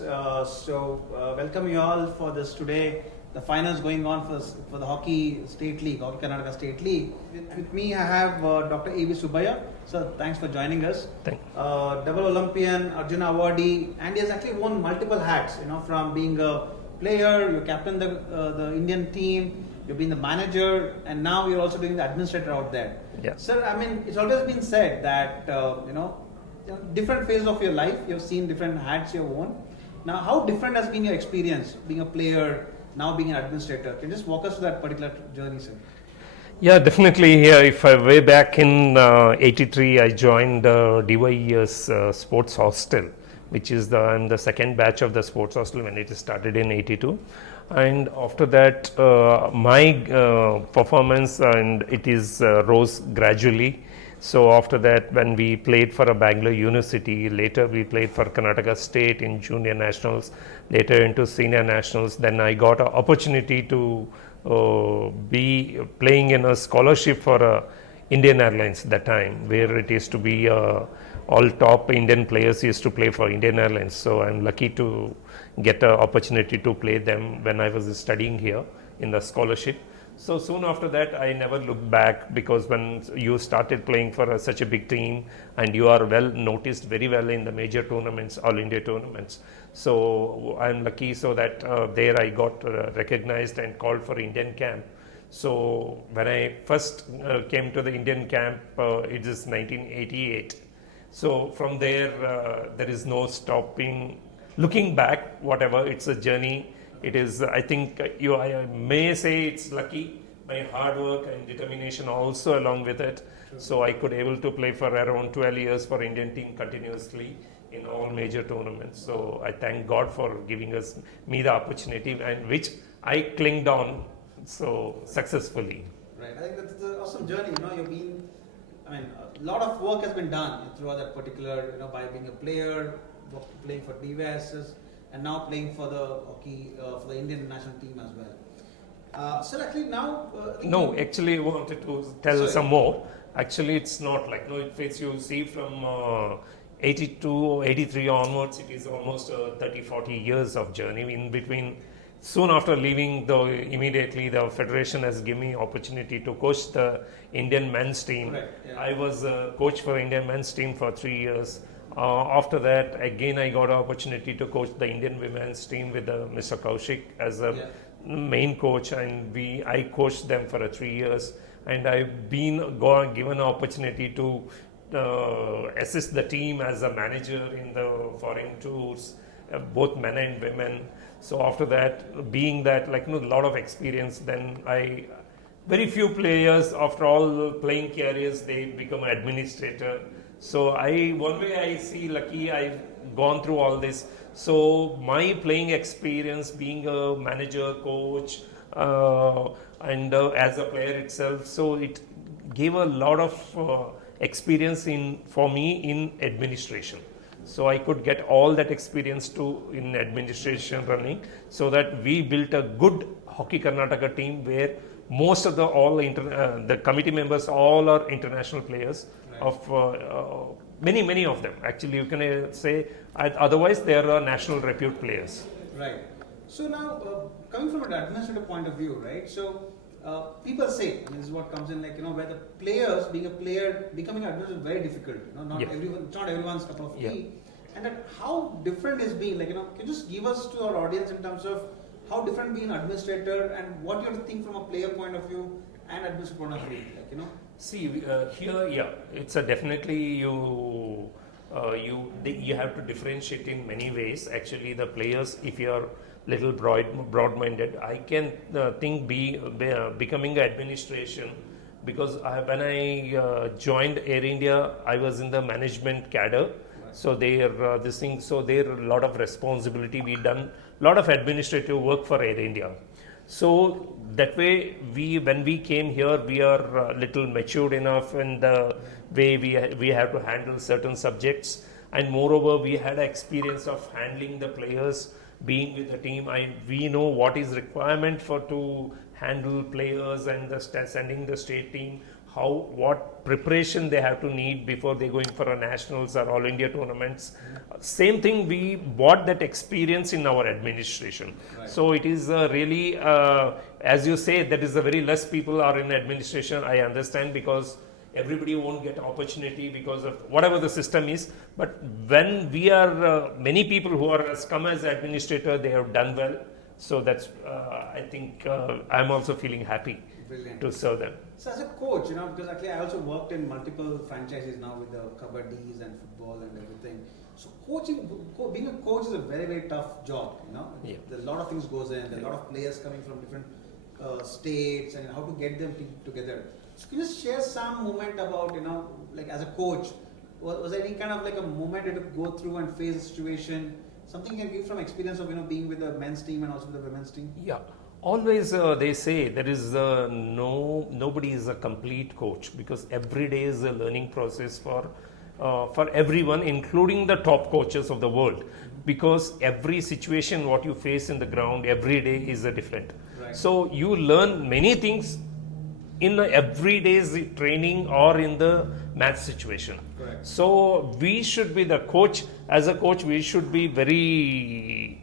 us. Welcome you all for this today. The finals going on for the Hockey State League, Hockey Karnataka State League. With me, I have Dr. A.V. Subbaiah. Sir, thanks for joining us. Thank you. Double Olympian, Arjuna Awardee, and he has actually worn multiple hats. From being a player, you captain the Indian team, you've been the manager, and now you're also doing the administrator out there. Yeah. Sir, it's always been said that different phases of your life, you've seen different hats you've worn. Now, how different has been your experience being a player, now being an administrator? Can you just walk us through that particular journey, sir? Yeah, definitely. If I way back in '83, I joined DYE's sports hostel, which is I'm the second batch of the sports hostel when it started in '82. And after that, my performance and it is rose gradually. So after that, when we played for a Bangalore University, later we played for Karnataka State in junior nationals, later into senior nationals. Then I got an opportunity to be playing in a scholarship for Indian Airlines that time, where it is to be all top Indian players used to play for Indian Airlines. So I'm lucky to get an opportunity to play them when I was studying here in the scholarship. So soon after that, I never looked back, because when you started playing for such a big team and you are well noticed very well in the major tournaments, all India tournaments. So I'm lucky so that there I got recognized and called for Indian camp. So when I first came to the Indian camp, it is 1988. So from there, there is no stopping, looking back, whatever, it's a journey. It is, I think, I may say it's lucky, my hard work and determination also along with it. Sure. So I could able to play for around 12 years for Indian team continuously in all major tournaments. So I thank God for giving me the opportunity, and which I clinged on so successfully. Right. I think that's an awesome journey. You've been, a lot of work has been done throughout that particular, by being a player, playing for DVSs, and now playing for the hockey, for the Indian national team as well. So actually now... no, actually I wanted to tell some more. Actually it's not like, if you see from 82 or 83 onwards, it is almost 30-40 years of journey. In between, soon after leaving, immediately the federation has given me opportunity to coach the Indian men's team. Right, yeah. I was a coach for Indian men's team for 3 years. After that, again, I got an opportunity to coach the Indian women's team with Mr. Kaushik as a main coach, and I coached them for 3 years. And I've been given an opportunity to assist the team as a manager in the foreign tours, both men and women. So after that, being that a lot of experience, then very few players after all playing careers, they become an administrator. So one way I see lucky, I've gone through all this. So my playing experience, being a manager, coach, and as a player itself, so it gave a lot of experience for me in administration. So I could get all that experience in administration running, so that we built a good Hockey Karnataka team where most of the committee members all are international players. Right. Of many of them. Actually, you can say otherwise they are national repute players. Right. So now, coming from an administrative point of view, right? So people say, this is what comes in, where the players, being a player, becoming an administrator is very difficult. It's not everyone's cup of tea. And that how different is being, can you just give us to our audience in terms of how different being an administrator and what you have to think from a player point of view and administrator point of view, See, here, it's definitely you have to differentiate in many ways. Actually, the players, if you are little broad-minded, I can think becoming administration, because when I joined Air India, I was in the management cadre. So there a lot of responsibility. We done a lot of administrative work for Air India. So that way, when we came here, we are little matured enough in the way we have to handle certain subjects, and moreover, we had experience of handling the players, being with the team. We know what is requirement to handle players and sending the state team, what preparation they have to need before they going for a nationals or all India tournaments. Same thing, we bought that experience in our administration. Right. So it is really, as you say, that is the very less people are in administration. I understand, because everybody won't get opportunity because of whatever the system is. But when we are many people who are come as administrator, they have done well. So that's I think I'm also feeling happy. Brilliant. To serve them. So as a coach, because actually I also worked in multiple franchises now with the kabaddis and football and everything. So being a coach is a very, very tough job. Yeah. There's a lot of things goes in. There's a lot of players coming from different states, and how to get them together. So can you just share some moment about, like as a coach, was there any kind of like a moment you had to go through and face a situation? Something you can give from experience of being with the men's team and also the women's team? Yeah. Always they say there is nobody is a complete coach, because every day is a learning process for everyone, including the top coaches of the world, because every situation what you face in the ground every day is a different. Right. So you learn many things in the everyday's training or in the match situation. Correct. So we should be the coach. As a coach, we should be very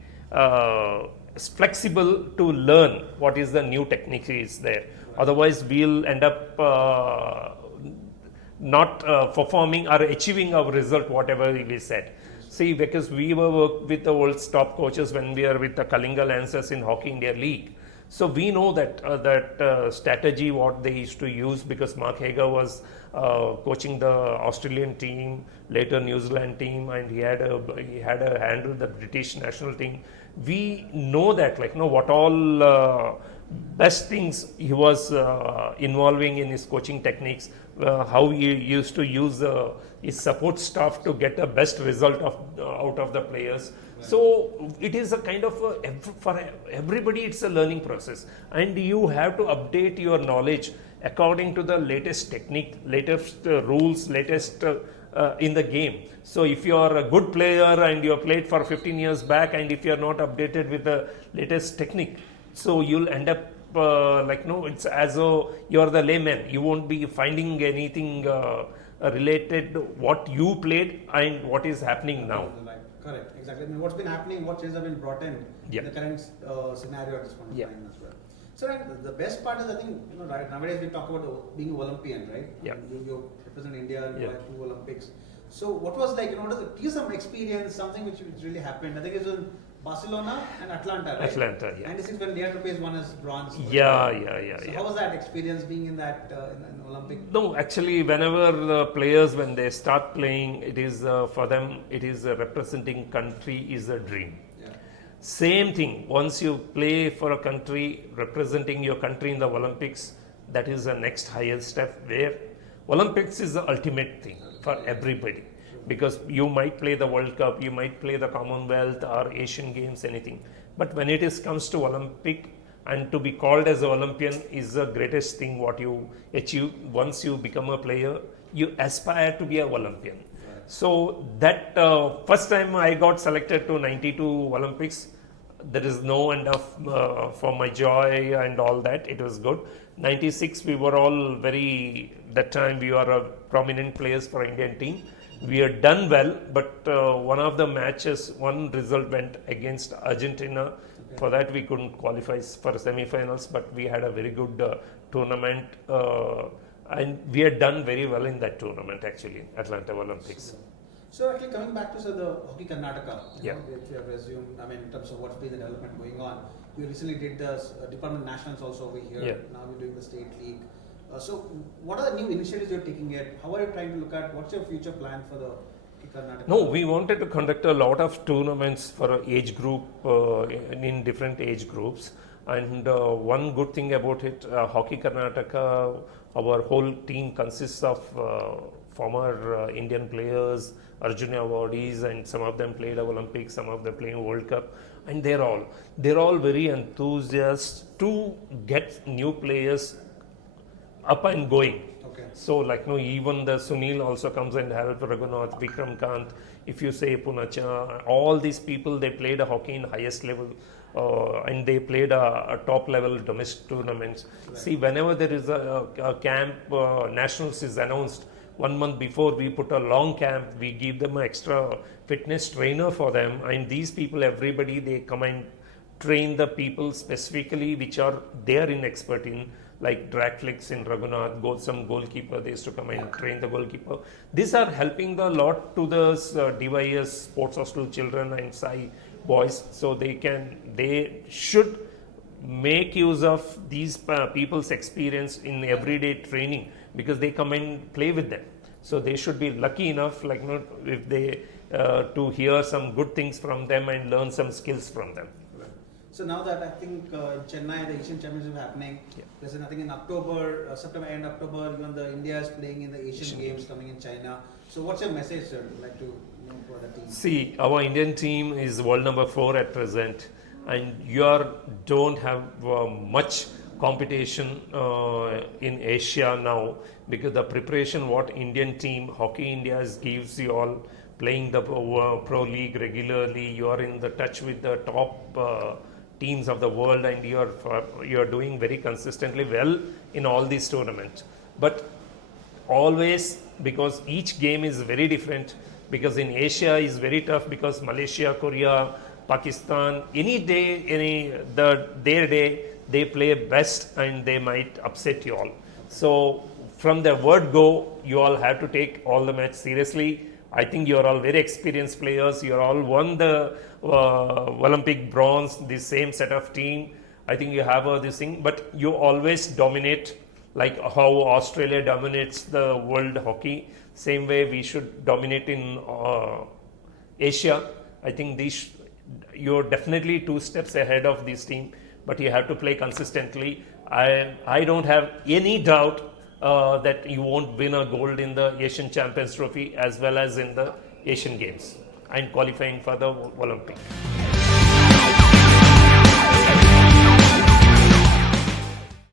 flexible to learn what is the new technique is there. Right. Otherwise, we'll end up not performing or achieving our result, whatever we said. See, because we were with the world's top coaches when we are with the Kalinga Lancers in Hockey India League. So we know that strategy what they used to use, because Mark Hager was coaching the Australian team, later New Zealand team, and he had a handle the British national team. We know that what all best things he was involving in his coaching techniques, how he used to use his support staff to get the best result out of the players. Right. So it is a kind of for everybody it's a learning process, and you have to update your knowledge according to the latest technique, latest rules, latest in the game. So if you are a good player and you have played for 15 years back, and if you are not updated with the latest technique, so you'll end up it's as though you are the layman. You won't be finding anything related what you played and what is happening now. Right. Correct. Exactly. I mean, what's been happening, what changes have been brought in in the current scenario at this point in time as well. So the best part is, I think, right nowadays we talk about being an Olympian, right? Yeah. You represent India, you had 2 Olympics. So what was like, give some experience, something which really happened. I think it was in Barcelona and Atlanta, right? Atlanta, yeah. 96 when Leandro Paes won his bronze. Yeah. How was that experience being in that in Olympic? No, actually, whenever the players, when they start playing, it is for them, it is representing country is a dream. Yeah. Same thing, once you play for a country, representing your country in the Olympics, that is the next highest step, where Olympics is the ultimate thing for everybody. Because you might play the World Cup, you might play the Commonwealth or Asian Games, anything. But when it comes to Olympic, and to be called as an Olympian is the greatest thing what you achieve. Once you become a player, you aspire to be an Olympian. Right. So that first time I got selected to 92 Olympics, there is no end of for my joy and all that. It was good. 96 we were all that time we were prominent players for Indian team. We had done well, but one of the matches, one result went against Argentina. Okay. For that, we couldn't qualify for semi-finals, but we had a very good tournament, and we had done very well in that tournament, actually, Atlanta Olympics. So actually coming back to the Hockey Karnataka, if you have resumed, in terms of what's been the development going on, we recently did the Department Nationals also over here. Yeah. Now we're doing the State League. So what are the new initiatives you're taking it? How are you trying to look at, what's your future plan for the Karnataka? No, we wanted to conduct a lot of tournaments for age group, in different age groups. And one good thing about it, Hockey Karnataka, our whole team consists of former Indian players, Arjuna Awardees, and some of them played Olympics, some of them playing World Cup. And they're all very enthusiastic to get new players up and going. Okay. So even the Sunil also comes and help Raghunath, Vikram Kant, if you say Punacha, all these people, they played a hockey in highest level. and they played a top level domestic tournaments. Right. See, whenever there is a camp, nationals is announced, 1 month before we put a long camp, we give them an extra fitness trainer for them, and these people, everybody, they come and train the people specifically which are there in expert in, like drag flicks in Raghunath, some goalkeeper, they used to come and train the goalkeeper. These are helping a lot to the DYS sports hostel children and Sai boys, so they should make use of these people's experience in everyday training, because they come and play with them. So they should be lucky enough, like, if they to hear some good things from them and learn some skills from them. Right. So now that I think Chennai, the Asian Championship is happening, there's nothing in October, September, end October, even the India is playing in the Asian Games coming in China. So what's your message, sir, like to for the team? See, our Indian team is world number 4 at present, and don't have much competition in Asia now, because the preparation what Indian team, Hockey India gives you all, playing the pro league regularly, you are in the touch with the top teams of the world, and you are doing very consistently well in all these tournaments. But always, because each game is very different, because in Asia is very tough, because Malaysia, Korea, Pakistan, their day, they play best and they might upset you all. So from the word go, you all have to take all the match seriously. I think you are all very experienced players. You are all won the Olympic bronze, the same set of team. I think you have this thing, but you always dominate, like how Australia dominates the world hockey. Same way we should dominate in Asia. I think you're definitely 2 steps ahead of this team, but you have to play consistently. I don't have any doubt that you won't win a gold in the Asian Champions Trophy as well as in the Asian Games and qualifying for the Olympic.